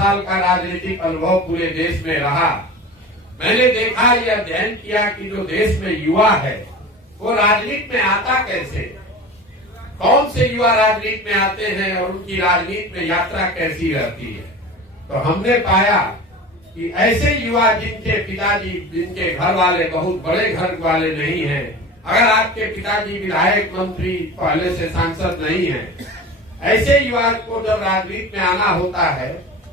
साल का राजनीतिक अनुभव पूरे देश में रहा, मैंने देखा, यह अध्ययन किया कि जो देश में युवा है वो राजनीति में आता कैसे, कौन से युवा राजनीति में आते हैं और उनकी राजनीति में यात्रा कैसी रहती है। तो हमने पाया कि ऐसे युवा जिनके पिताजी, जिनके घर वाले बहुत बड़े घर वाले नहीं हैं, अगर आपके पिताजी विधायक, मंत्री, पहले से सांसद नहीं है, ऐसे युवा को जब राजनीति में आना होता है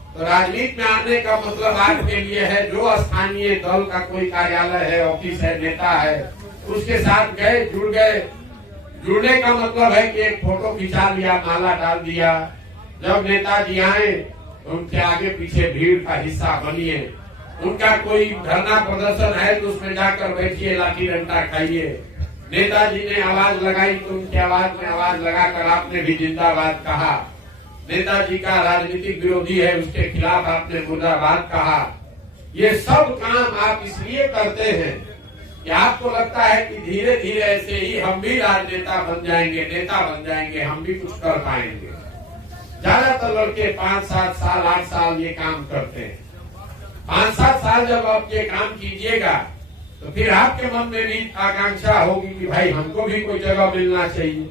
तो राजनीति में आने का मतलब आपके लिए है जो स्थानीय दल का कोई कार्यालय है, ऑफिस है, नेता है, उसके साथ गए, जुड़ गए। जुड़ने का मतलब है कि एक फोटो खिंचा लिया, माला डाल दिया, जब नेताजी आए उनके आगे पीछे भीड़ का हिस्सा बनिए, उनका कोई धरना प्रदर्शन है तो उसमें जाकर बैठिए, लाठी डंडा खाइए। नेताजी ने आवाज लगाई तो उनकी आवाज में आवाज लगाकर आपने भी जिंदाबाद कहा। नेताजी का राजनीतिक विरोधी है, उसके खिलाफ आपने मुर्दाबाद कहा। ये सब काम आप इसलिए करते हैं कि आपको लगता है कि धीरे धीरे ऐसे ही हम भी राजनेता बन जाएंगे, नेता बन जाएंगे, हम भी कुछ कर पाएंगे। ज्यादातर लड़के 5-7 साल, 8 साल ये काम करते हैं। 5-7 साल जब आप ये काम कीजिएगा तो फिर आपके मन में भी आकांक्षा होगी कि भाई हमको भी कोई जगह मिलना चाहिए,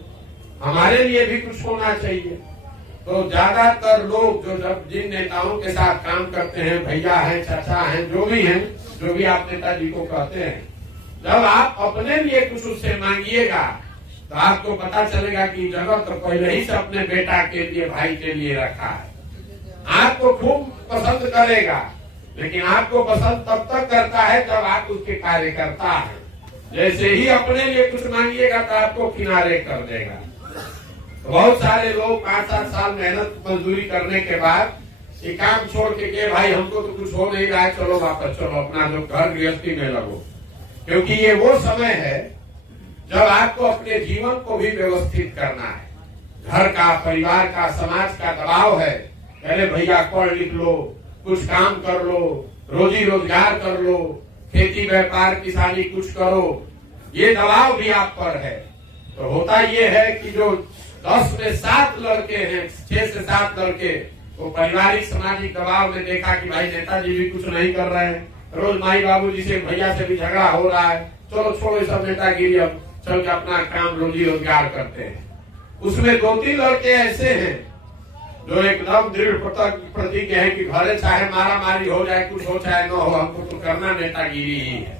हमारे लिए भी कुछ होना चाहिए। तो ज्यादातर लोग जो जब जिन नेताओं के साथ काम करते हैं, भैया हैं, चाचा हैं, जो भी हैं, जो भी आप नेताजी को कहते हैं, जब आप अपने लिए कुछ उससे मांगिएगा तो आपको पता चलेगा कि जगह तो पहले ही से अपने बेटा के लिए, भाई के लिए रखा है। आपको खूब पसंद करेगा, लेकिन आपको पसंद तब तक करता है जब आप उसके कार्यकर्ता हैं। जैसे ही अपने लिए कुछ मांगिएगा तो आपको किनारे कर देगा। तो बहुत सारे लोग 5-7 साल मेहनत मजदूरी करने के बाद ये काम छोड़ के भाई हमको तो कुछ हो नहीं रहा है, चलो वापस चलो अपना जो घर गृहस्थी में लगो। क्योंकि ये वो समय है जब आपको अपने जीवन को भी व्यवस्थित करना है। घर का, परिवार का, समाज का दबाव है, पहले भैया पढ़ लिख लो, कुछ काम कर लो, रोजी रोजगार कर लो, खेती व्यापार किसानी कुछ करो, ये दबाव भी आप पर है। तो होता ये है कि जो 10 में 7 लड़के हैं, 6 से 7 लड़के, वो पारिवारिक सामाजिक दबाव में देखा कि भाई नेताजी भी कुछ नहीं कर रहे हैं, रोज माई बाबू जी से, भैया से भी झगड़ा हो रहा है, चलो छोड़ो सब नेतागिरी, अब चल के अपना काम रोजी रोजगार करते हैं। उसमें 2-3 लड़के ऐसे हैं जो एकदम दृढ़ प्रतिज्ञ है कि भले चाहे मारा मारी हो जाए, कुछ हो चाहे न हो, हमको तो करना नेतागिरी ही है।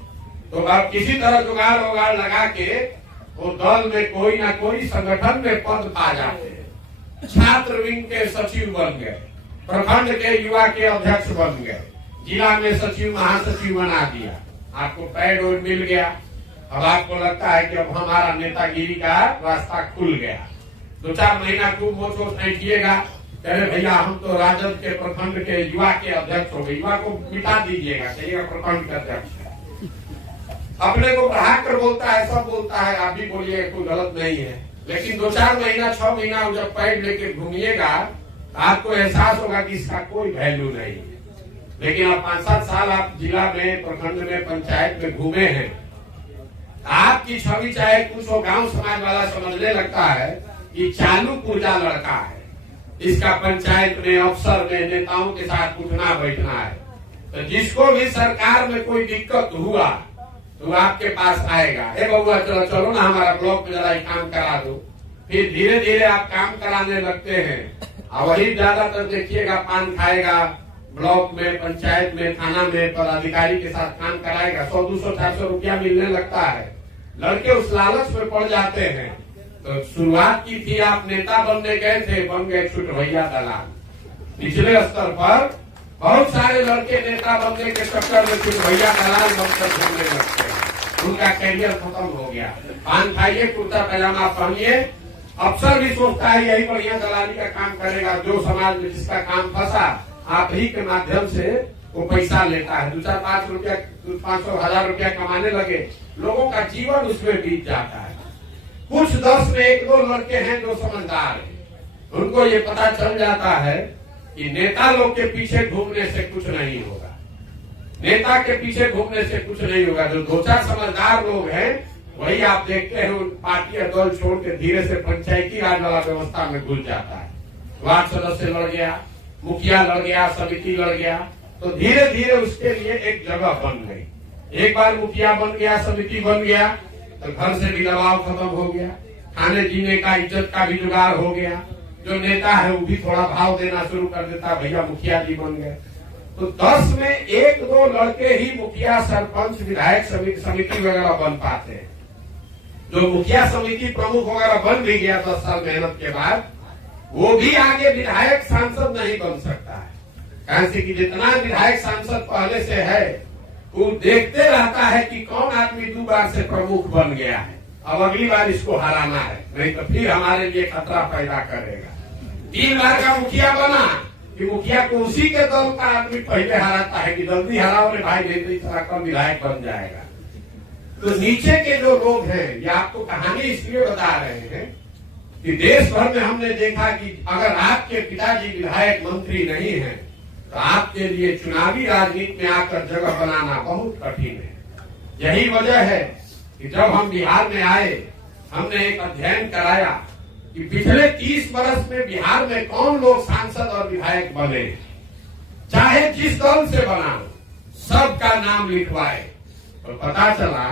तो अब किसी तरह जुगाड़ उगाड़ लगा के वो दल में कोई ना कोई संगठन में पद पा जाते हैं। छात्र विंग के सचिव बन गए, प्रखंड के युवा के अध्यक्ष बन गए, जिला में सचिव महासचिव बना दिया, आपको पैड मिल गया। अब आपको लगता है कि अब हमारा नेतागिरी का रास्ता खुल गया। 2-4 महीना खूब मोच वोच ऐठिएगा, कहे भैया हम तो राजद के प्रखंड के युवा के अध्यक्ष हो गए। युवा को मिटा दीजिएगा, कहिएगा प्रखंड के अध्यक्ष है। अपने को बढ़ाकर बोलता है, सब बोलता है, आप भी बोलिए, कोई गलत नहीं है। लेकिन 2-4 महीना, 6 महीना जब पैड लेके घूमिएगा तो आपको एहसास होगा कि इसका कोई वैल्यू नहीं है। लेकिन अब 5-7 साल आप जिला में, प्रखंड में, पंचायत में घूमे हैं, आपकी छवि चाहे कुछ हो, गांव समाज वाला समझने लगता है कि चालू पुर्जा लड़का है, इसका पंचायत में, अफसर में, नेताओं के साथ उठना बैठना है। तो जिसको भी सरकार में कोई दिक्कत हुआ तो आपके पास आएगा, हे बउआ चलो ना हमारा ब्लॉक में जरा काम करा दो। फिर धीरे धीरे आप काम कराने लगते हैं और वही ज्यादातर देखिएगा पान खाएगा, ब्लॉक में, पंचायत में, थाना में पदाधिकारी के साथ काम कराएगा, 100-200-400 रुपया मिलने लगता है। लड़के उस लालच में पड़ जाते हैं। तो शुरुआत की थी, आप नेता बनने गए थे, बन गए छुट भैया दलाल। निचले स्तर पर बहुत सारे लड़के नेता बनने के चक्कर में छुट भैया दलाल बनकर घूमने लगते हैं, उनका कैरियर खत्म हो गया। पान खाइए, कुर्ता पैजामा पहनिए, अफसर भी सोचता है यही बढ़िया दलाली का काम करेगा, जो समाज में जिसका काम फंसा आप ही के माध्यम से वो पैसा लेता है। 2-4-5 रुपया, 500-1000 रुपया कमाने लगे, लोगों का जीवन उसमें बीत जाता है। कुछ 10 में 1-2 लड़के हैं जो समझदार हैं, उनको ये पता चल जाता है कि नेता लोग के पीछे घूमने से कुछ नहीं होगा, नेता के पीछे घूमने से कुछ नहीं होगा। जो 2-4 समझदार लोग हैं वही आप देखते हैं पार्टी या दल छोड़ के धीरे से पंचायती राज वाला व्यवस्था में घुस जाता है। वार्ड सदस्य लड़ गया, मुखिया लड़ गया, समिति लड़ गया, तो धीरे धीरे उसके लिए एक जगह बन गई। एक बार मुखिया बन गया, समिति बन गया, तो घर से भी दबाव खत्म हो गया, खाने पीने का, इज्जत का भी जुगाड़ हो गया। जो नेता है वो भी थोड़ा भाव देना शुरू कर देता, भैया मुखिया जी बन गए। तो 10 में 1-2 लड़के ही मुखिया, सरपंच, विधायक समिति वगैरह बन पाते हैं। जो मुखिया समिति प्रमुख वगैरह बन भी गया 10 साल मेहनत के बाद, वो भी आगे विधायक सांसद नहीं बन सकता है। कैसे कि जितना विधायक सांसद पहले से है, वो देखते रहता है कि कौन आदमी 2 बार से प्रमुख बन गया है, अब अगली बार इसको हराना है, नहीं तो फिर हमारे लिए खतरा पैदा करेगा। 3 बार का मुखिया बना कि मुखिया को उसी के दल का आदमी पहले हराता है कि जल्दी हराओ रे भाई, नहीं तो इस तरह का विधायक बन जाएगा। तो नीचे के जो लोग हैं, ये आपको कहानी इसलिए बता रहे हैं कि देश भर में हमने देखा कि अगर आपके पिताजी विधायक मंत्री नहीं है, तो आपके लिए चुनावी राजनीति में आकर जगह बनाना बहुत कठिन है। यही वजह है कि जब हम बिहार में आए, हमने एक अध्ययन कराया कि पिछले 30 वर्ष में बिहार में कौन लोग सांसद और विधायक बने, चाहे जिस दल से बना, सबका नाम लिखवाए। और पता चला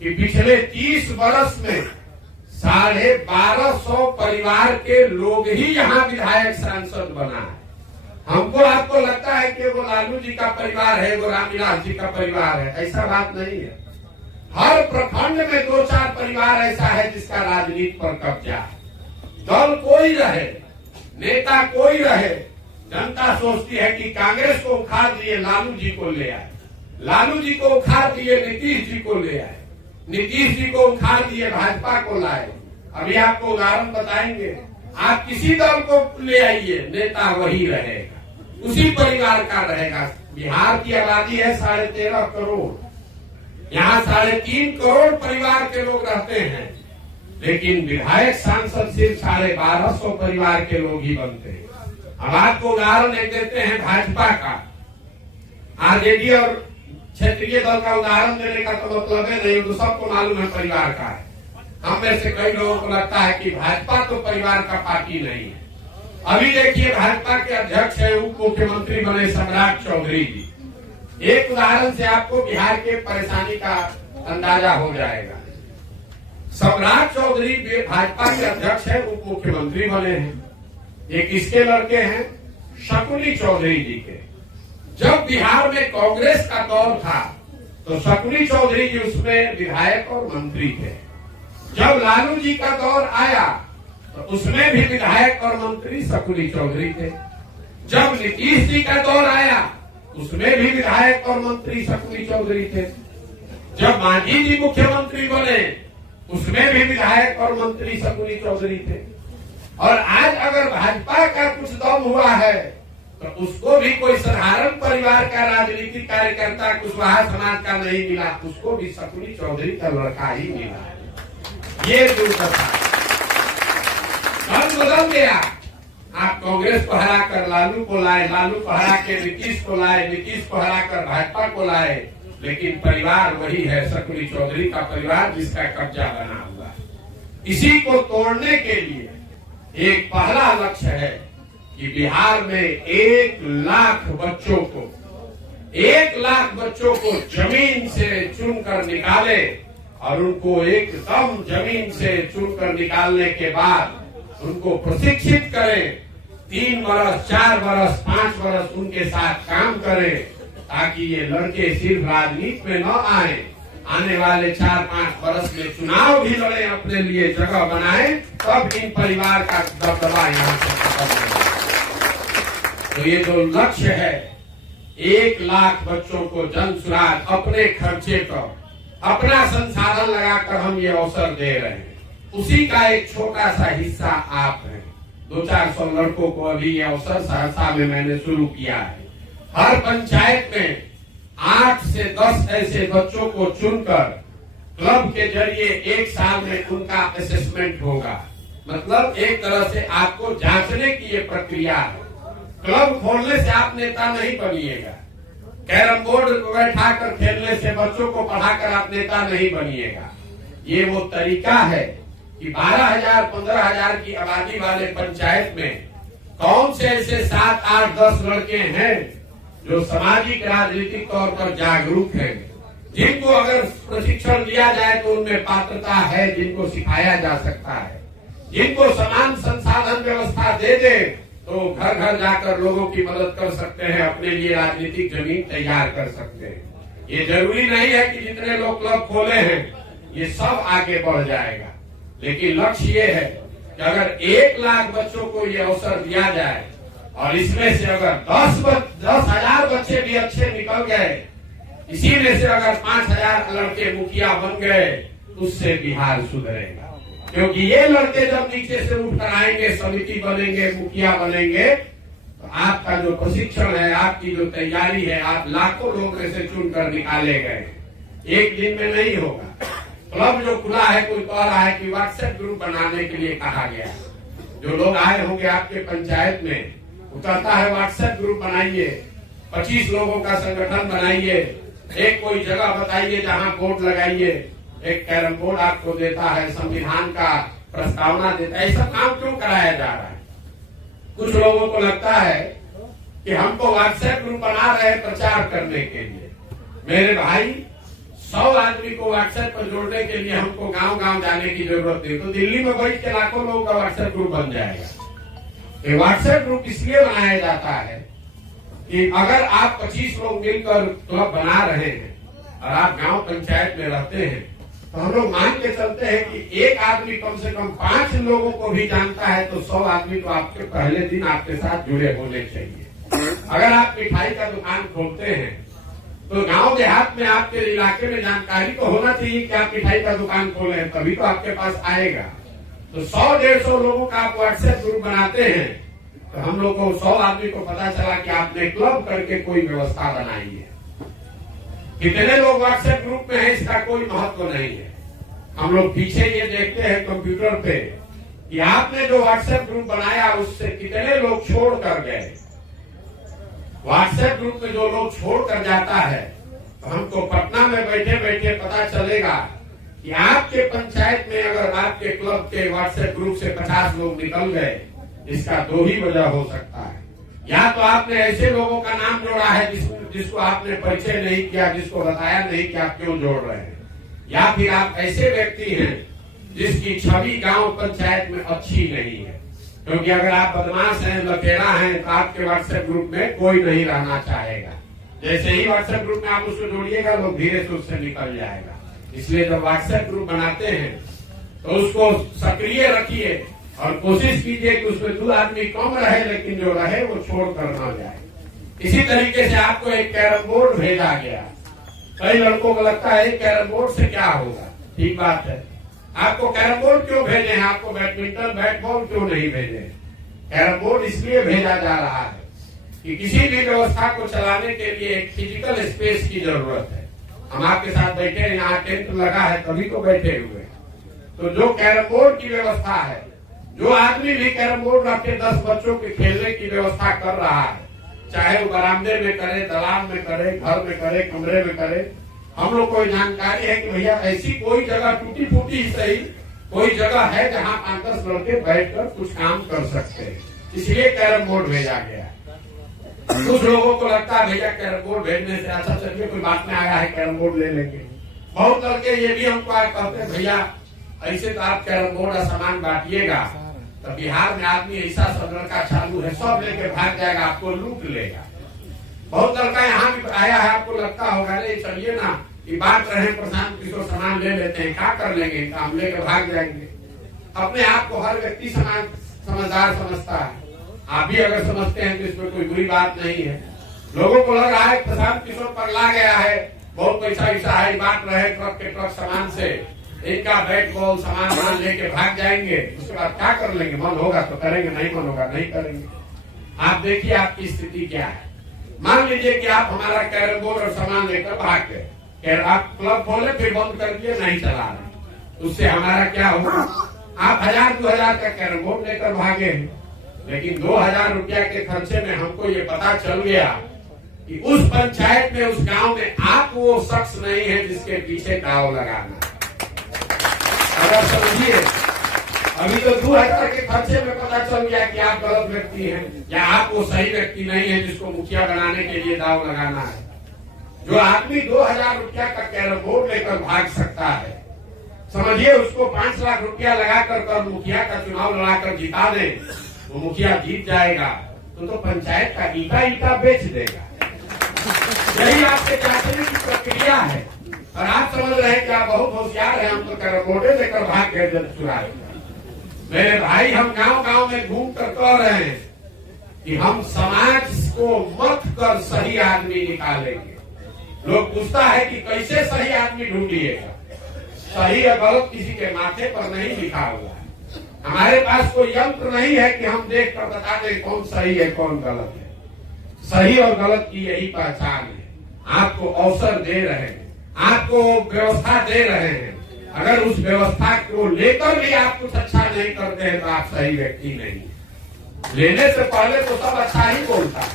कि पिछले 30 वर्ष में 1250 परिवार के लोग ही यहाँ विधायक सांसद बना है। हमको आपको लगता है कि वो लालू जी का परिवार है, वो रामविलास जी का परिवार है, ऐसा बात नहीं है। हर प्रखंड में 2-4 परिवार ऐसा है जिसका राजनीति पर कब्जा है। दल कोई रहे, नेता कोई रहे, जनता सोचती है कि कांग्रेस को उखाड़ दिए लालू जी को ले आए, लालू जी को उखाड़ दिए नीतीश जी को ले आए, नीतीश जी को उखाड़ दिए भाजपा को लाए। अभी आपको उदाहरण बताएंगे, आप किसी दल को ले आइए, नेता वही रहेगा, उसी परिवार का रहेगा। बिहार की आबादी है 13.5 करोड़, यहाँ 3.5 करोड़ परिवार के लोग रहते हैं, लेकिन विधायक सांसद सिर्फ 1250 परिवार के लोग ही बनते हैं। अब आपको उदाहरण एक देते हैं भाजपा का, आरजेडी और क्षेत्रीय दल का उदाहरण देने का तो मतलब है नहीं, तो सबको मालूम है परिवार का है। हम में से कई लोगों को लगता है कि भाजपा तो परिवार का पार्टी नहीं है। अभी देखिए भाजपा के अध्यक्ष है, उप मुख्यमंत्री बने सम्राट चौधरी जी। एक उदाहरण से आपको बिहार के परेशानी का अंदाजा हो जाएगा। सम्राट चौधरी भाजपा के अध्यक्ष है, उप मुख्यमंत्री बने हैं। एक इसके लड़के हैं शकुनी चौधरी जी के। जब बिहार में कांग्रेस का दौर था तो शकुनी चौधरी जी उसमें विधायक और मंत्री थे। जब लालू जी का दौर आया तो उसमें भी विधायक और मंत्री शकुनी चौधरी थे। जब नीतीश जी का दौर आया उसमें भी विधायक और मंत्री शकुनी चौधरी थे। जब मांझी जी मुख्यमंत्री बने उसमें भी विधायक और मंत्री शकुनी चौधरी थे। और आज अगर भाजपा का कुछ दम हुआ है तो उसको भी कोई साधारण परिवार का राजनीतिक कार्यकर्ता कुशवाहा समाज का नहीं मिला, उसको भी शकुनी चौधरी का लड़का ही मिला। ये दुर्दशा बदल गया। आप कांग्रेस को हरा कर लालू को लाए, लालू को हरा के नीतीश को लाए, नीतीश को हरा कर भाजपा को लाए, लेकिन परिवार वही है, शकुनी चौधरी का परिवार जिसका कब्जा बना हुआ है। इसी को तोड़ने के लिए एक पहला लक्ष्य है कि बिहार में 1 लाख बच्चों को जमीन से चुनकर निकाले और उनको एकदम जमीन से चुनकर निकालने के बाद उनको प्रशिक्षित करें। 3 वर्ष, 4 वर्ष, 5 वर्ष उनके साथ काम करें ताकि ये लड़के सिर्फ राजनीति में न आए, आने वाले 4-5 वर्ष में चुनाव भी लड़े, अपने लिए जगह बनाए, तब इन परिवार का दबदबा यहाँ से खत्म होगा। तो ये जो लक्ष्य है 1 लाख बच्चों को जन सुराग अपने खर्चे पर, अपना संसाधन लगाकर हम ये अवसर दे रहे हैं, उसी का एक छोटा सा हिस्सा आप हैं। 200-400 लड़कों को अभी ये अवसर सहरसा में मैंने शुरू किया है। हर पंचायत में 8 से 10 ऐसे बच्चों को चुनकर क्लब के जरिए 1 साल में उनका असेसमेंट होगा। मतलब एक तरह से आपको जांचने की ये प्रक्रिया है। क्लब खोलने से आप नेता नहीं बनिएगा, कैरम बोर्ड बैठा कर खेलने से, बच्चों को पढ़ाकर आप नेता नहीं बनिएगा। ये वो तरीका है कि 12,000-15,000 की आबादी वाले पंचायत में कौन से ऐसे 7, 8, 10 लड़के हैं जो सामाजिक राजनीतिक तौर पर जागरूक हैं, जिनको अगर प्रशिक्षण दिया जाए तो उनमें पात्रता है, जिनको सिखाया जा सकता है, जिनको समान संसाधन व्यवस्था दे दे तो घर घर जाकर लोगों की मदद कर सकते हैं, अपने लिए राजनीतिक जमीन तैयार कर सकते हैं। ये जरूरी नहीं है कि जितने लोग क्लब खोले हैं ये सब आगे बढ़ जाएगा, लेकिन लक्ष्य ये है कि अगर 1 लाख बच्चों को ये अवसर दिया जाए और इसमें से अगर 10,000 बच्चे भी अच्छे निकल गए, इसी में से अगर 5,000 लड़के मुखिया बन गए, उससे बिहार सुधरेगा। क्योंकि ये लड़के जब नीचे से उठ कर आएंगे, समिति बनेंगे, मुखिया बनेंगे, तो आपका जो प्रशिक्षण है, आपकी जो तैयारी है, आप लाखों लोग में से चुनकर निकाले गए, एक दिन में नहीं होगा। क्लब जो खुला है, कोई कह रहा है कि व्हाट्सएप ग्रुप बनाने के लिए कहा गया। जो लोग आए होंगे आपके पंचायत में, वो कहता है व्हाट्सएप ग्रुप बनाइए, 25 लोगों का संगठन बनाइए, एक कोई जगह बताइए जहां बोर्ड लगाइए, एक कैरम बोर्ड आपको देता है, संविधान का प्रस्तावना देता है। ऐसा काम क्यों कराया जा रहा है? कुछ लोगों को लगता है कि हमको व्हाट्सएप ग्रुप बना रहे हैं प्रचार करने के लिए। मेरे भाई, 100 आदमी को व्हाट्सएप पर जोड़ने के लिए हमको गांव गांव जाने की जरूरत नहीं, तो दिल्ली में बैठ के लाखों लोगों का व्हाट्सएप ग्रुप बन जाएगा। ये व्हाट्सएप ग्रुप इसलिए बनाया जाता है कि अगर आप 25 लोग मिलकर क्लब बना रहे हैं और आप गांव पंचायत में रहते हैं, तो हम लोग मान के चलते हैं कि एक आदमी कम से कम 5 लोगों को भी जानता है, तो 100 आदमी तो आपके पहले दिन आपके साथ जुड़े होने चाहिए। अगर आप मिठाई का दुकान खोलते हैं तो गांव देहात में आपके इलाके में जानकारी तो होना चाहिए कि आप मिठाई का दुकान खोले हैं, तभी तो आपके पास आएगा। तो 100-150 लोगों का आप व्हाट्सएप ग्रुप बनाते हैं, तो हम लोग को 100 आदमी को पता चला कि आपने क्लब करके कोई व्यवस्था बनाई है। कितने लोग व्हाट्सएप ग्रुप में हैं इसका कोई महत्व नहीं है। हम लोग पीछे ये देखते हैं कंप्यूटर पे कि आपने जो व्हाट्सएप ग्रुप बनाया उससे कितने लोग छोड़ कर गए। व्हाट्सएप ग्रुप में जो लोग छोड़ कर जाता है, तो हमको पटना में बैठे बैठे पता चलेगा कि आपके पंचायत में अगर आपके क्लब के व्हाट्सएप ग्रुप से 50 लोग निकल गए, इसका 2 ही वजह हो सकता है। या तो आपने ऐसे लोगों का नाम जोड़ा है जिसको आपने परिचय नहीं किया, जिसको बताया नहीं कि आप क्यों जोड़ रहे हैं, या फिर आप ऐसे व्यक्ति हैं जिसकी छवि गांव पंचायत में अच्छी नहीं है। क्योंकि अगर आप बदमाश हैं, लटेरा हैं, तो आपके व्हाट्सएप ग्रुप में कोई नहीं रहना चाहेगा। जैसे ही व्हाट्सएप ग्रुप में आप उसको जोड़िएगा, लोग धीरे से उससे निकल जाएगा। इसलिए जब व्हाट्सएप ग्रुप बनाते हैं तो उसको सक्रिय रखिए और कोशिश कीजिए कि उसमें 2 आदमी कम रहे, लेकिन जो रहे वो छोड़ कर न जाए। इसी तरीके से आपको एक कैरम बोर्ड भेजा गया। कई लड़कों को लगता है कैरम बोर्ड से क्या होगा। ठीक बात है, आपको कैरम बोर्ड क्यों भेजे हैं, आपको बैडमिंटन बैट बॉल क्यों नहीं भेजे? कैरम बोर्ड इसलिए भेजा जा रहा है कि किसी भी व्यवस्था को चलाने के लिए एक फिजिकल स्पेस की जरूरत है। हम आपके साथ बैठे हैं, यहाँ टेंट लगा है तभी तो बैठे हुए। तो जो कैरम बोर्ड की व्यवस्था है, जो आदमी भी कैरम बोर्ड रख के 10 बच्चों के खेलने की व्यवस्था कर रहा है, चाहे वो बरामदे में करे, दलान में करे, घर में करे, कमरे में करे, हम लोग को जानकारी है कि भैया ऐसी कोई जगह टूटी फूटी ही सही कोई जगह है जहाँ 5-10 लड़के बैठकर कुछ काम कर सकते हैं। इसलिए कैरम बोर्ड भेजा गया। कुछ लोगों को लगता है भैया कैरम बोर्ड भेजने से अच्छा, चलिए कोई बात में आया है कैरम बोर्ड ले लेंगे। बहुत लड़के ये भी हमको आए कहते हैं भैया ऐसे तो आप कैरम बोर्ड का सामान बांटिएगा तो बिहार में आदमी ऐसा सब लड़का चालू है, सब लेके भाग जाएगा, आपको लूट लेगा। बहुत लड़का यहाँ भी आया है, आपको लगता होगा अरे चलिए ना ये बांट रहे हैं, प्रशांत किशोर सामान ले लेते हैं, क्या कर लेंगे, हम लेकर भाग जाएंगे। अपने आप को हर व्यक्ति समझदार समझता है। आप भी अगर समझते हैं तो इसमें कोई बुरी बात नहीं है। लोगों को लग रहा है प्रशांत किशोर पगला गया है, बहुत पैसा वैसा है, बांट रहे ट्रक के ट्रक सामान से, इनका बैट बॉल सामान लेके भाग जाएंगे, उसके बाद क्या कर लेंगे, मन होगा तो करेंगे, नहीं मन होगा नहीं करेंगे। आप देखिए आपकी स्थिति क्या है। मान लीजिए कि आप हमारा कैरम बोर्ड और सामान लेकर भाग गए, आप क्लब खोले फिर बंद कर दिए, नहीं चला रहे, उससे हमारा क्या होगा? आप 1000-2000 का कैरम बोर्ड लेकर भागे हैं, लेकिन 2000 रुपया के खर्चे में हमको ये पता चल गया कि उस पंचायत में, उस गांव में आप वो शख्स नहीं है जिसके पीछे दाव लगाना। अगर समझिए, अभी तो 2000 के खर्चे में पता चल गया कि आप गलत व्यक्ति हैं या आप वो सही व्यक्ति नहीं है जिसको मुखिया बनाने के लिए दाव लगाना है। जो आदमी 2000 रुपया का कैरम बोर्ड लेकर भाग सकता है, समझिए उसको 5 लाख रुपया लगाकर मुखिया का चुनाव लड़ाकर जिता दे, वो मुखिया जीत जाएगा तो पंचायत का ईटा बेच देगा। यही आपके चाचने की प्रक्रिया है। और आप समझ रहे हैं कि आप बहुत होशियार हैं, हम तो कैरम बोर्डे लेकर भाग गए जब चुराए। मेरे भाई, हम गांव गांव में घूम कर कह रहे हैं कि हम समाज को मत कर सही आदमी निकालेंगे। लोग पूछता है कि कैसे सही आदमी ढूंढिएगा? सही या गलत किसी के माथे पर नहीं लिखा हुआ है। हमारे पास कोई यंत्र नहीं है कि हम देख कर बता दें कौन सही है कौन गलत है। सही और गलत की यही पहचान है। आपको अवसर दे रहे हैं, आपको व्यवस्था दे रहे हैं। अगर उस व्यवस्था को लेकर भी आप कुछ अच्छा नहीं करते हैं तो आप सही व्यक्ति नहीं। लेने से पहले तो सब अच्छा ही बोलता है,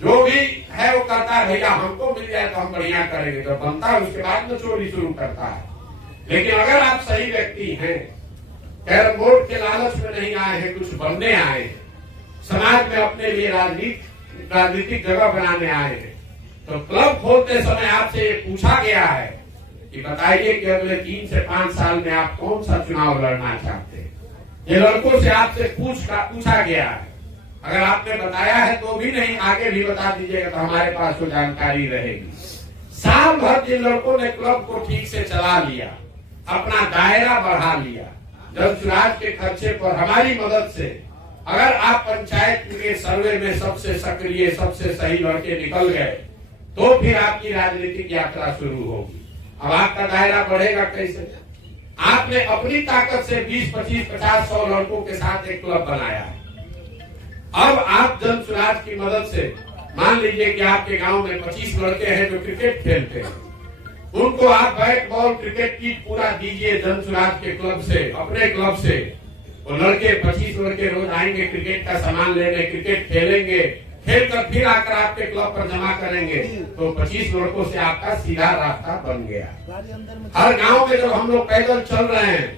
जो भी है वो कहता है भैया हमको मिल जाए तो हम बढ़िया करेंगे। जब बनता है उसके बाद में चोरी शुरू करता है। लेकिन अगर आप सही व्यक्ति हैं, कैरम बोर्ड के लालच में नहीं आए हैं, कुछ बनने आए हैं, समाज में अपने लिए राजनीतिक जगह बनाने आए हैं, तो क्लब खोलते समय आपसे ये पूछा गया है कि बताइए कि अगले 3 से 5 साल में आप कौन सा चुनाव लड़ना चाहते हैं। ये लड़कों से आपसे पूछा गया है। अगर आपने बताया है तो भी नहीं, आगे भी बता दीजिएगा तो हमारे पास वो जानकारी रहेगी। साल भर जिन लड़कों ने क्लब को ठीक से चला लिया, अपना दायरा बढ़ा लिया, जनसुराज के खर्चे पर हमारी मदद से अगर आप पंचायत के सर्वे में सबसे सक्रिय सबसे सही लड़के निकल गए तो फिर आपकी राजनीतिक यात्रा शुरू होगी। अब आपका दायरा बढ़ेगा कैसे? आपने अपनी ताकत से 20, 25, 50, 100 लड़कों के साथ एक क्लब बनाया है। अब आप जनसुराज की मदद से मान लीजिए कि आपके गांव में 25 लड़के हैं जो क्रिकेट खेलते हैं, उनको आप बैट बॉल क्रिकेट किट पूरा दीजिए जनसुराज के क्लब से, अपने क्लब से। वो लड़के 25 लड़के रोज आएंगे, क्रिकेट का सामान लेने, क्रिकेट खेलेंगे, खेलकर फिर आकर आपके क्लब पर जमा करेंगे, तो 25 लड़कों से आपका सीधा रास्ता बन गया। हर गांव में जब हम लोग पैदल चल रहे हैं,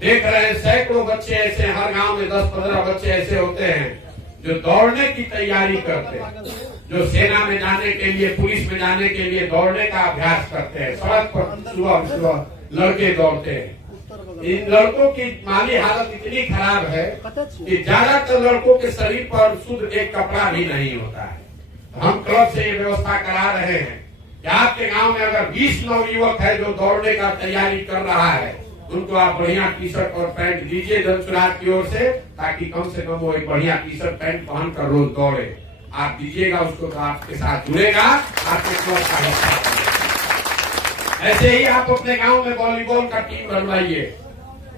देख रहे हैं सैकड़ों बच्चे ऐसे, हर गांव में 10-15 बच्चे ऐसे होते हैं जो दौड़ने की तैयारी करते हैं, जो सेना में जाने के लिए, पुलिस में जाने के लिए दौड़ने का अभ्यास करते हैं। सड़क पर सुबह लड़के दौड़ते हैं। इन लड़कों की माली हालत इतनी खराब है कि ज्यादातर लड़कों के शरीर पर शुद्ध एक कपड़ा भी नहीं होता है। हम क्लब से ये व्यवस्था करा रहे हैं कि आपके गांव में अगर 20 नवयुवक है जो दौड़ने का तैयारी कर रहा है, उनको आप बढ़िया टी शर्ट और पैंट दीजिए जनसुराज की ओर से, ताकि कम से कम वो एक बढ़िया टी शर्ट पैंट पहनकर रोज दौड़े। आप दीजिएगा उसको तो आपके साथ जुड़ेगा, आपके क्लब का हिस्सा। ऐसे ही आप अपने गांव में वॉलीबॉल का टीम बनवाइए,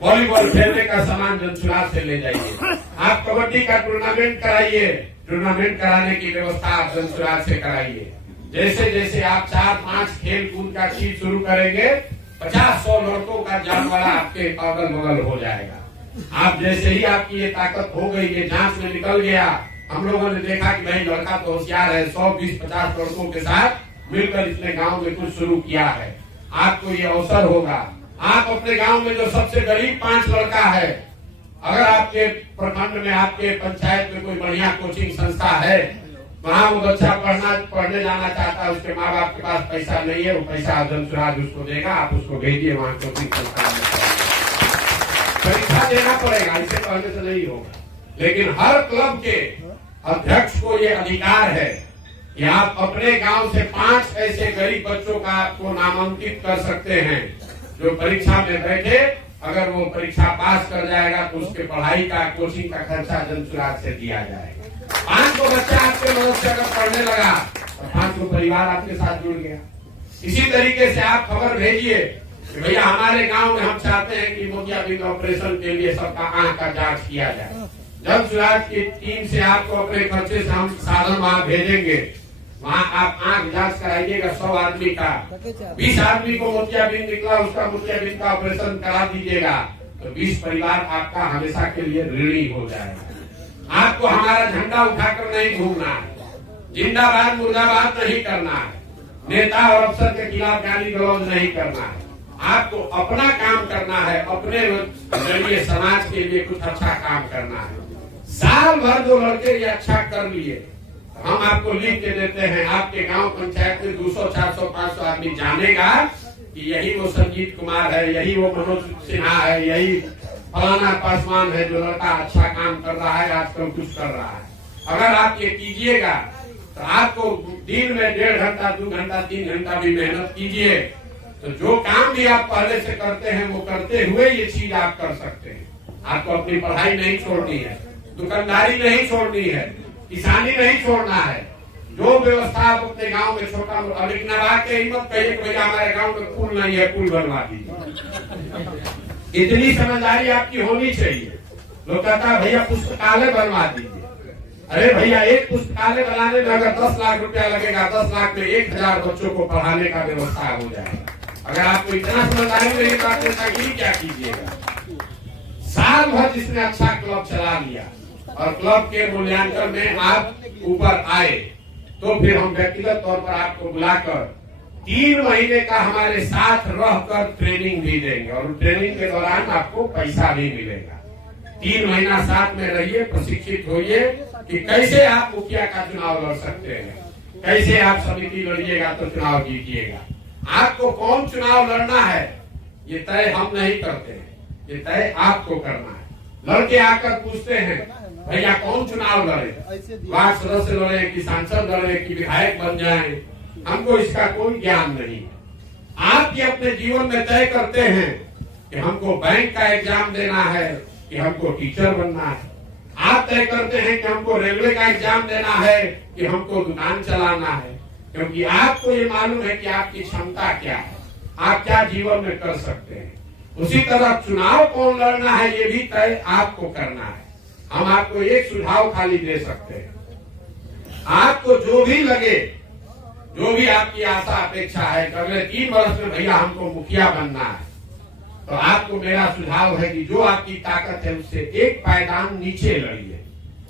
वॉलीबॉल खेलने का सामान जनसुराज से ले जाइए। आप कबड्डी का टूर्नामेंट कराइए, टूर्नामेंट कराने की व्यवस्था आप जनसुराज से कराइए। जैसे जैसे आप 4-5 खेल कूद का चीज शुरू करेंगे, 50-100 लड़कों का जानवरा आपके अगल बगल हो जाएगा। आप जैसे ही आपकी ये ताकत हो गई, ये जांच में निकल गया, हम लोगों ने देखा कि भाई लड़का तो होशियार है, 100, 20, 50 लड़कों के साथ मिलकर इसने गांव में कुछ शुरू किया है, आपको ये अवसर होगा। आप अपने गांव में जो सबसे गरीब 5 लड़का है, अगर आपके प्रखंड में, आपके पंचायत में कोई बढ़िया कोचिंग संस्था है, वहाँ वो बच्चा पढ़ने जाना चाहता है, उसके माँ बाप के पास पैसा नहीं है, वो पैसा जनसुराज उसको देगा, आप उसको भेजिए वहाँ कोचिंग संस्था में। परीक्षा देना पड़ेगा, इसे पहले से नहीं होगा। लेकिन हर क्लब के अध्यक्ष को ये अधिकार है कि आप अपने गांव से 5 ऐसे गरीब बच्चों का आपको नामांकित कर सकते हैं जो परीक्षा में बैठे, अगर वो परीक्षा पास कर जाएगा तो उसके पढ़ाई का, कोचिंग का खर्चा जनसुराज से दिया जाएगा। 5 बच्चा आपके मदद से अगर पढ़ने लगा तो 5 परिवार आपके साथ जुड़ गया। इसी तरीके से आप खबर भेजिए कि भैया हमारे गांव में हम चाहते हैं कि मोतियाबिंद ऑपरेशन के लिए सबका आंख का जांच किया जाए। जनसुराज की टीम से आपको अपने खर्चे से हम साधन वहाँ भेजेंगे, वहाँ आप आंख जांच कराइएगा 100 आदमी का। 20 आदमी को मोतियाबिंद निकला, उसका मोतियाबिंद का ऑपरेशन करा दीजिएगा, तो 20 परिवार आपका हमेशा के लिए ऋणी हो जाएगा। आपको हमारा झंडा उठाकर नहीं घूमना है, जिंदाबाद मुर्दाबाद नहीं करना है, नेता और अफसर के खिलाफ गाली गलौज नहीं करना है। आपको अपना काम करना है, अपने जरिए समाज के लिए कुछ अच्छा काम करना है। साल भर जो लड़के ये अच्छा कर लिए, हम आपको लिख के देते हैं, आपके गांव पंचायत में 200, 400, 500 आदमी जानेगा कि यही वो संजीत कुमार है, यही वो मनोज सिन्हा है, यही फलाना पासवान है जो लड़का अच्छा काम कर रहा है, आजकल कुछ कर रहा है। अगर आप ये कीजिएगा तो आपको दिन में 1.5 घंटा, 2 घंटा, 3 घंटा भी मेहनत कीजिए तो जो काम भी आप पहले से करते हैं वो करते हुए ये चीज आप कर सकते हैं। आपको अपनी पढ़ाई नहीं छोड़नी है, दुकानदारी नहीं छोड़नी है, किसानी नहीं छोड़ना है। जो व्यवस्था आप अपने गांव में छोटा मोटा, लेकिन अब आके हिम्मत कहिए कि भैया हमारे गांव में पुल नहीं है, पुल बनवा दीजिए। इतनी समझदारी आपकी होनी चाहिए। लोग कहता है भैया पुस्तकालय बनवा दीजिए। अरे भैया एक पुस्तकालय बनाने में अगर 10 लाख रुपया लगेगा, 10 लाख में 1000 बच्चों को पढ़ाने का व्यवस्था हो जाएगा। अगर आपको इतना समझदारी नहीं पाते कि क्या कीजिएगा। साल भर जिसने अच्छा क्लब चला लिया और क्लब के मूल्यांकन में आप ऊपर आए तो फिर हम व्यक्तिगत तौर पर आपको बुलाकर 3 महीने का हमारे साथ रहकर ट्रेनिंग भी देंगे और ट्रेनिंग के दौरान आपको पैसा भी मिलेगा। 3 महीना साथ में रहिए, प्रशिक्षित होइए कि कैसे आप मुखिया का चुनाव लड़ सकते हैं, कैसे आप समिति लड़िएगा तो चुनाव जीतिएगा। आपको कौन चुनाव लड़ना है ये तय हम नहीं करते हैं, ये तय आपको करना है। लड़के आकर पूछते हैं भैया कौन चुनाव लड़े, वार्ड सदस्य लड़े कि सांसद लड़े कि विधायक बन जाए, हमको इसका कोई ज्ञान नहीं है। आप ये अपने जीवन में तय करते हैं कि हमको बैंक का एग्जाम देना है कि हमको टीचर बनना है। आप तय करते हैं कि हमको रेलवे का एग्जाम देना है कि हमको दुकान चलाना है, क्योंकि आपको ये मालूम है कि आपकी क्षमता क्या है, आप क्या जीवन में कर सकते हैं। उसी तरह चुनाव कौन लड़ना है ये भी तय आपको करना है। हम आपको एक सुझाव खाली दे सकते हैं, आपको जो भी लगे, जो भी आपकी आशा अपेक्षा है कि अगले 3 वर्ष में भैया हमको मुखिया बनना है, तो आपको मेरा सुझाव है कि जो आपकी ताकत है उससे एक पायदान नीचे लड़िए।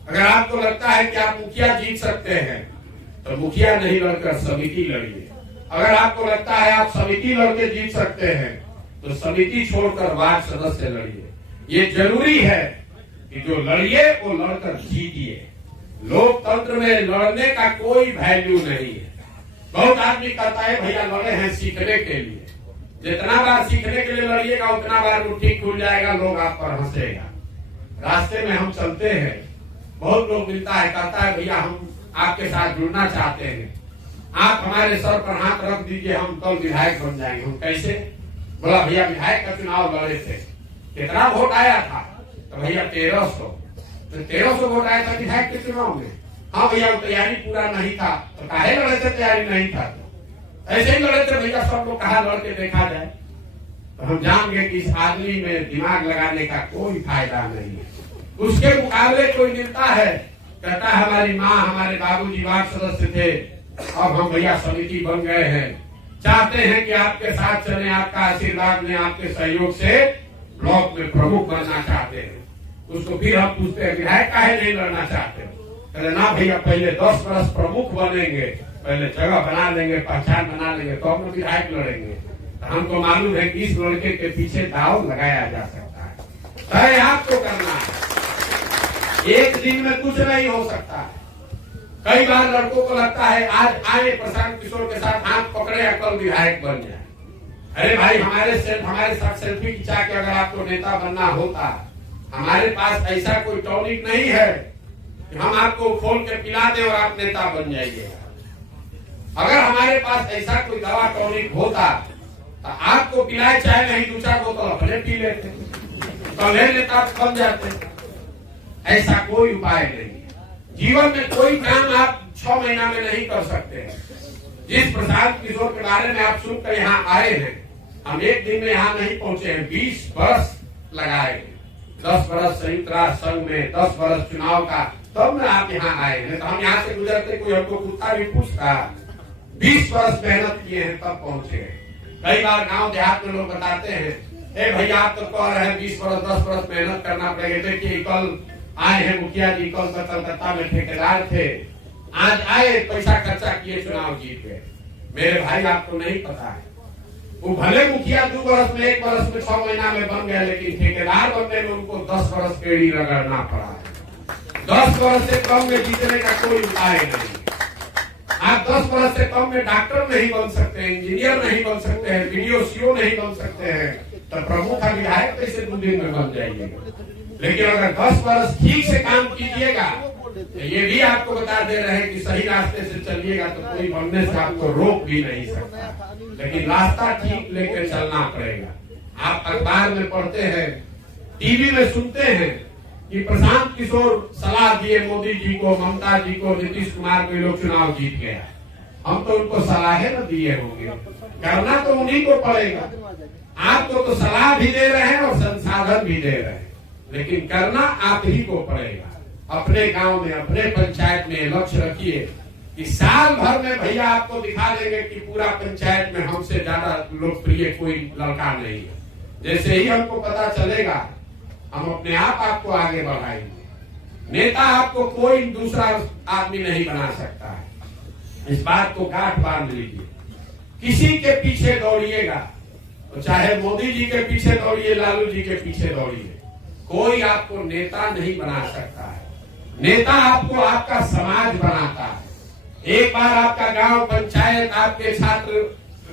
अगर आपको लगता है कि आप मुखिया जीत सकते हैं तो मुखिया नहीं लड़कर समिति लड़िए। अगर आपको लगता है आप समिति लड़के जीत सकते हैं तो समिति छोड़कर वार्ड सदस्य लड़िए। ये जरूरी है कि जो लड़िए वो लड़कर जीतिए। लोकतंत्र में लड़ने का कोई वैल्यू नहीं है। बहुत आदमी कहता है भैया लड़े हैं सीखने के लिए, जितना बार सीखने के लिए लड़िएगा उतना बार मुट्ठी खुल जाएगा, लोग आप पर हंसेगा। रास्ते में हम चलते हैं, बहुत लोग मिलता है, कहता है भैया हम आपके साथ जुड़ना चाहते हैं, आप हमारे सर पर हाथ रख दीजिए, हम कल विधायक बन जाएंगे। हम कैसे? बोला भैया विधायक का चुनाव लड़े थे, कितना वोट आया था? तो भैया 1300। तो 1300 वोट आया था विधायक के चुनाव में। हाँ भैया तैयारी पूरा नहीं था। तो काहे लड़े थे? तैयारी नहीं था। ऐसे ही लड़े थे भैया, सब लोग कहा लड़ के देखा जाए। तो हम जान गए कि इस आदमी में दिमाग लगाने का कोई फायदा नहीं है। उसके मुकाबले कोई मिलता है, कहता है हमारी माँ हमारे बाबूजी वार्ड सदस्य थे, अब हम भैया समिति बन गए हैं, चाहते हैं कि आपके साथ चले, आपका आशीर्वाद लें, आपके सहयोग से ब्लॉक में प्रमुख बनना चाहते हैं। उसको फिर हम पूछते हैं विधायक काहे नहीं लड़ना चाहते हो? कहते ना भैया पहले 10 वर्ष प्रमुख बनेंगे, पहले जगह बना लेंगे, पहचान बना लेंगे, तो हम विधायक लड़ेंगे। तो हमको मालूम है कि इस लड़के के पीछे दाव लगाया जा सकता है। तय आपको करना है, एक दिन में कुछ नहीं हो सकता है। कई बार लड़कों को लगता है आज आए प्रशांत किशोर के साथ हाथ पकड़े या कल विधायक बन जाए। अरे भाई हमारे साथ सेल्फी खिंचा के अगर आपको नेता बनना होता, हमारे पास ऐसा कोई टॉनिक नहीं है कि हम आपको खोल के पिला दें और आप नेता बन जाइएगा। अगर हमारे पास ऐसा कोई दवा टॉनिक होता तो आपको पिलाए चाहे नहीं, 2-4 बोतल अपने पी लेते, कल नेता बन जाते। ऐसा कोई उपाय नहीं है। जीवन में कोई काम आप 6 महीना में नहीं कर सकते हैं। जिस प्रशांत किशोर के बारे में आप सुनकर यहाँ आए हैं, हम एक दिन में यहाँ नहीं पहुंचे हैं, 20 वर्ष लगाए, 10 वर्ष संयुक्त राष्ट्र संघ में, 10 वर्ष चुनाव का, तब में आप यहाँ आए हैं। तो हम यहाँ से गुजरते कोई हमको कुत्ता भी पूछता, 20 वर्ष मेहनत किए हैं तब पहुंचे। कई बार गांव देहात में लोग बताते हैं, ए भैया आप तो कह रहे हैं 20 वर्ष 10 वर्ष मेहनत करना पड़ेगा। देखिए कल आए हैं मुखिया जी, कल कलकत्ता में ठेकेदार थे, आज आए पैसा खर्चा किए चुनाव जीत गए। मेरे भाई आपको नहीं पता है, वो भले मुखिया 2 वर्ष में 1 वर्ष में 6 महीना में बन गया, लेकिन ठेकेदार बनने में उनको 10 वर्ष पेड़ी रगड़ना पड़ा है। 10 वर्ष से कम में जीतने का कोई उपाय नहीं। आप 10 वर्ष से कम में डॉक्टर नहीं बन सकते हैं, इंजीनियर नहीं बन सकते हैं, वीडियो सीओ नहीं बन सकते हैं, तो प्रमुख का विधायक कैसे 2 दिन में बन जाइएगा। लेकिन अगर 10 वर्ष ठीक से काम कीजिएगा, ये भी आपको बता दे रहे हैं कि सही रास्ते से चलिएगा तो कोई बनने से आपको रोक भी नहीं सकता, लेकिन रास्ता ठीक लेकर चलना पड़ेगा। आप अखबार में पढ़ते हैं, टीवी में सुनते हैं कि प्रशांत किशोर सलाह दिए मोदी जी को, ममता जी को, नीतीश कुमार को, लोग चुनाव जीत गया। हम तो उनको सलाहें न दिए होंगे, करना तो उन्हीं को पड़ेगा। आपको तो सलाह भी दे रहे हैं और संसाधन भी दे रहे हैं, लेकिन करना आप ही को पड़ेगा। अपने गांव में, अपने पंचायत में लक्ष्य रखिए कि साल भर में भैया आपको दिखा देंगे कि पूरा पंचायत में हमसे ज्यादा लोकप्रिय कोई लड़का नहीं है। जैसे ही हमको पता चलेगा, हम अपने आप आपको आगे बढ़ाएंगे। नेता आपको कोई दूसरा आदमी नहीं बना सकता है, इस बात को गांठ बांध लीजिए। किसी के पीछे दौड़िएगा, तो चाहे मोदी जी के पीछे दौड़िए, लालू जी के पीछे दौड़िए, कोई आपको नेता नहीं बना सकता है। नेता आपको आपका समाज बनाता है। एक बार आपका गांव, पंचायत, आपके छात्र,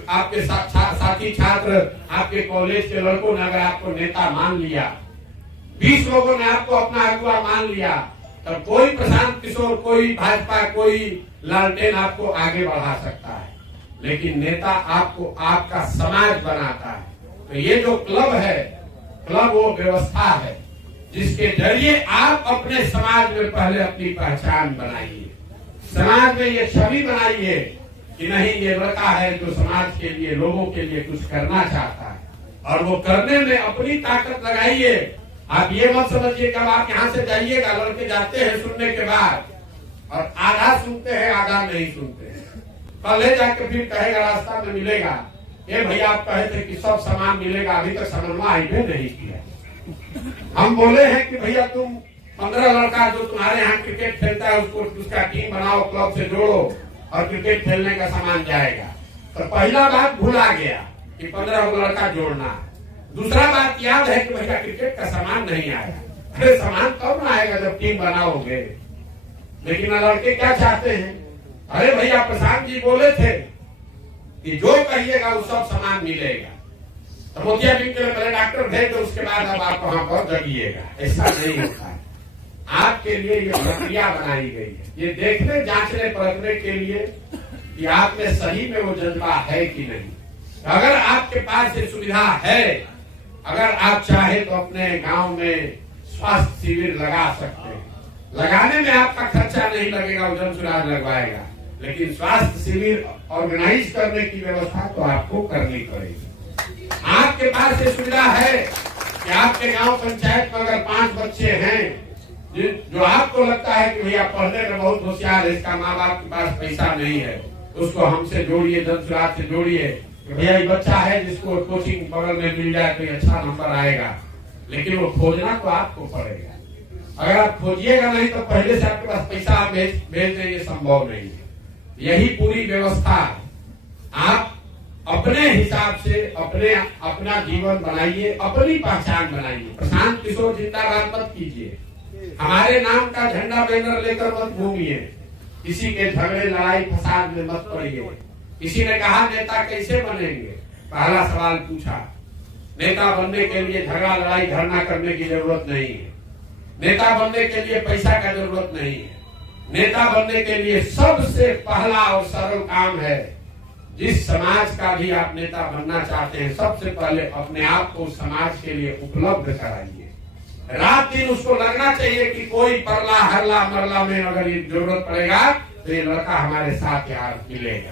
आपके साथी छात्र, आपके कॉलेज के लड़कों ने अगर आपको नेता मान लिया, 20 लोगों ने आपको अपना अगुआ मान लिया, तब कोई प्रशांत किशोर, कोई भाजपा, कोई लालटेन आपको आगे बढ़ा सकता है। लेकिन नेता आपको आपका समाज बनाता है। तो ये जो क्लब है, क्लब वो व्यवस्था है जिसके जरिए आप अपने समाज में पहले अपनी पहचान बनाइए। समाज में ये छवि बनाइए कि नहीं, ये लड़का है जो समाज के लिए, लोगों के लिए कुछ करना चाहता है, और वो करने में अपनी ताकत लगाइए। आप ये मत समझिए कि आप यहाँ से जाइएगा, लड़के जाते हैं सुनने के बाद और आधा सुनते हैं, आधा नहीं सुनते हैं। कल जाके फिर कहेगा रास्ता में मिलेगा, ये भैया आप कहे थे कि सब सामान मिलेगा, अभी तक समन्वय आईने नहीं किया। हम बोले हैं कि भैया तुम 15 लड़का जो तुम्हारे यहाँ क्रिकेट खेलता है उसको, उसका टीम बनाओ, क्लब से जोड़ो और क्रिकेट खेलने का सामान जाएगा। तो पहला बात भुला गया कि 15 लड़का जोड़ना है। दूसरा बात याद है कि भैया क्रिकेट का सामान नहीं आया। अरे सामान कब ना आएगा जब टीम बनाओगे। लेकिन लड़के क्या चाहते हैं, अरे भैया प्रशांत जी बोले थे कि जो कहिएगा वो सब सामान मिलेगा, तो मोतिया बिन के पहले डॉक्टर भेज दो, उसके बाद अब आप वहां पर जगिएगा। ऐसा नहीं होता है। आपके लिए ये प्रक्रिया बनाई गई है, ये देखने, जांचने, परखने के लिए कि आप में सही में वो जज्बा है कि नहीं। अगर आपके पास ये सुविधा है, अगर आप चाहे तो अपने गांव में स्वास्थ्य शिविर लगा सकते हैं। लगाने में आपका खर्चा नहीं लगेगा, वो जनसुराज लगवाएगा, लेकिन स्वास्थ्य शिविर ऑर्गेनाइज करने की व्यवस्था तो आपको करनी पड़ेगी। आपके पास ये सुविधा है कि आपके गांव पंचायत में अगर 5 बच्चे हैं जो आपको लगता है कि भैया पढ़ने में बहुत होशियार है, इसका माँ बाप के पास पैसा नहीं है, उसको हमसे जोड़िए, जनसुराज से जोड़िए। भैया ये बच्चा है जिसको कोचिंग बगल में मिल जाए तो अच्छा नंबर आएगा, लेकिन वो खोजना तो आपको पड़ेगा। अगर आप खोजिएगा नहीं तो पहले से आपके पास पैसा आप भेज दें, ये संभव नहीं है। यही पूरी व्यवस्था। आप अपने हिसाब से अपना जीवन बनाइए, अपनी पहचान बनाइए। प्रशांत किशोर जिंदाबाद मत कीजिए, हमारे नाम का झंडा बैनर लेकर मत घूमिए, किसी के झगड़े लड़ाई फसाद में मत पड़िए। किसी ने कहा नेता कैसे बनेंगे, पहला सवाल पूछा। नेता बनने के लिए झगड़ा लड़ाई धरना करने की जरूरत नहीं है। नेता बनने के लिए पैसा का जरूरत नहीं है। नेता बनने के लिए सबसे पहला और सरल काम है, जिस समाज का भी आप नेता बनना चाहते हैं, सबसे पहले अपने आप को समाज के लिए उपलब्ध कराइए। रात दिन उसको लगना चाहिए कि कोई परला हरला मरला में अगर ये जरूरत पड़ेगा तो ये लड़का हमारे साथ यहाँ मिलेगा।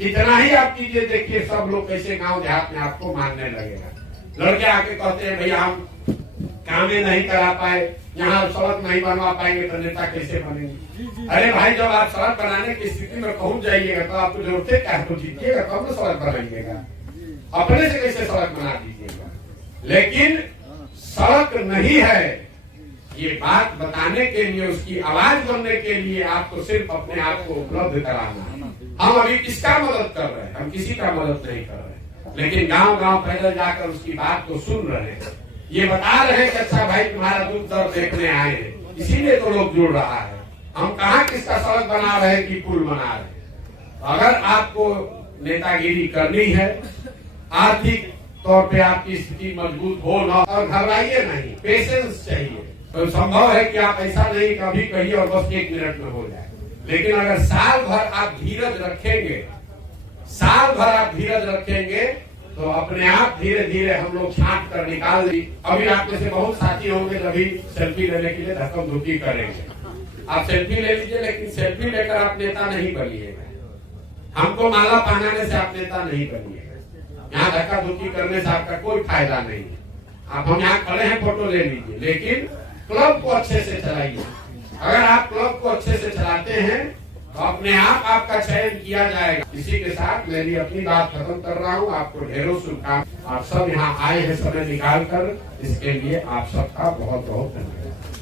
इतना ही आप कीजिए, देखिए सब लोग कैसे गांव देहात में आपको मानने लगेगा। लड़के आके कहते हैं भैया हम काम नहीं करा पाए, यहाँ सड़क नहीं बनवा पाएंगे तो नेता कैसे बनेंगे। अरे भाई जब आप सड़क बनाने की स्थिति में पहुंच जाइएगा तो आपको जरूरत क्या है, तो जीतिएगा कब ना सड़क बनाइएगा, अपने से कैसे सड़क बना दीजिएगा। लेकिन सड़क नहीं है, ये बात बताने के लिए, उसकी आवाज बनने के लिए आपको सिर्फ अपने आप को उपलब्ध कराना है। हम अभी किसका मदद कर रहे हैं, हम किसी का मदद नहीं कर रहे हैं। लेकिन गांव गांव पैदल जाकर उसकी बात को सुन रहे हैं, ये बता रहे हैं कि अच्छा भाई तुम्हारा दुख दर्द देखने आए हैं, इसीलिए तो लोग जुड़ रहा है। हम कहाँ किसका सड़क बना रहे हैं कि पुल बना रहे हैं। अगर आपको नेतागिरी करनी है, आर्थिक तौर पे आपकी स्थिति मजबूत हो ना, और घबराइए नहीं, पेशेंस चाहिए। तो संभव है कि आप ऐसा नहीं कभी कहिए और बस 1 मिनट में हो जाए, लेकिन अगर साल भर आप धीरज रखेंगे, साल भर आप धीरज रखेंगे तो अपने आप धीरे धीरे हम लोग छांट कर निकाल दी। अभी आप में से बहुत साथी होंगे जब भी सेल्फी लेने के लिए धक्कम धुक्की करेंगे। आप सेल्फी ले लीजिए, लेकिन सेल्फी लेकर आप नेता नहीं बनिएगा। हमको माला पहनाने से आप नेता नहीं बनिएगा। यहाँ धक्का धुक्की करने से आपका कोई फायदा नहीं है। आप हम यहाँ खड़े हैं, फोटो ले लीजिए, लेकिन क्लब को अच्छे से चलाइए। अगर आप क्लब को अच्छे से चलाते हैं तो अपने आप आपका चयन किया जाएगा। इसी के साथ मेरी अपनी बात खत्म कर रहा हूँ। आपको ढेरों शुभकामनाएं। आप सब यहाँ आए हैं समय निकाल कर, इसके लिए आप सबका बहुत बहुत धन्यवाद।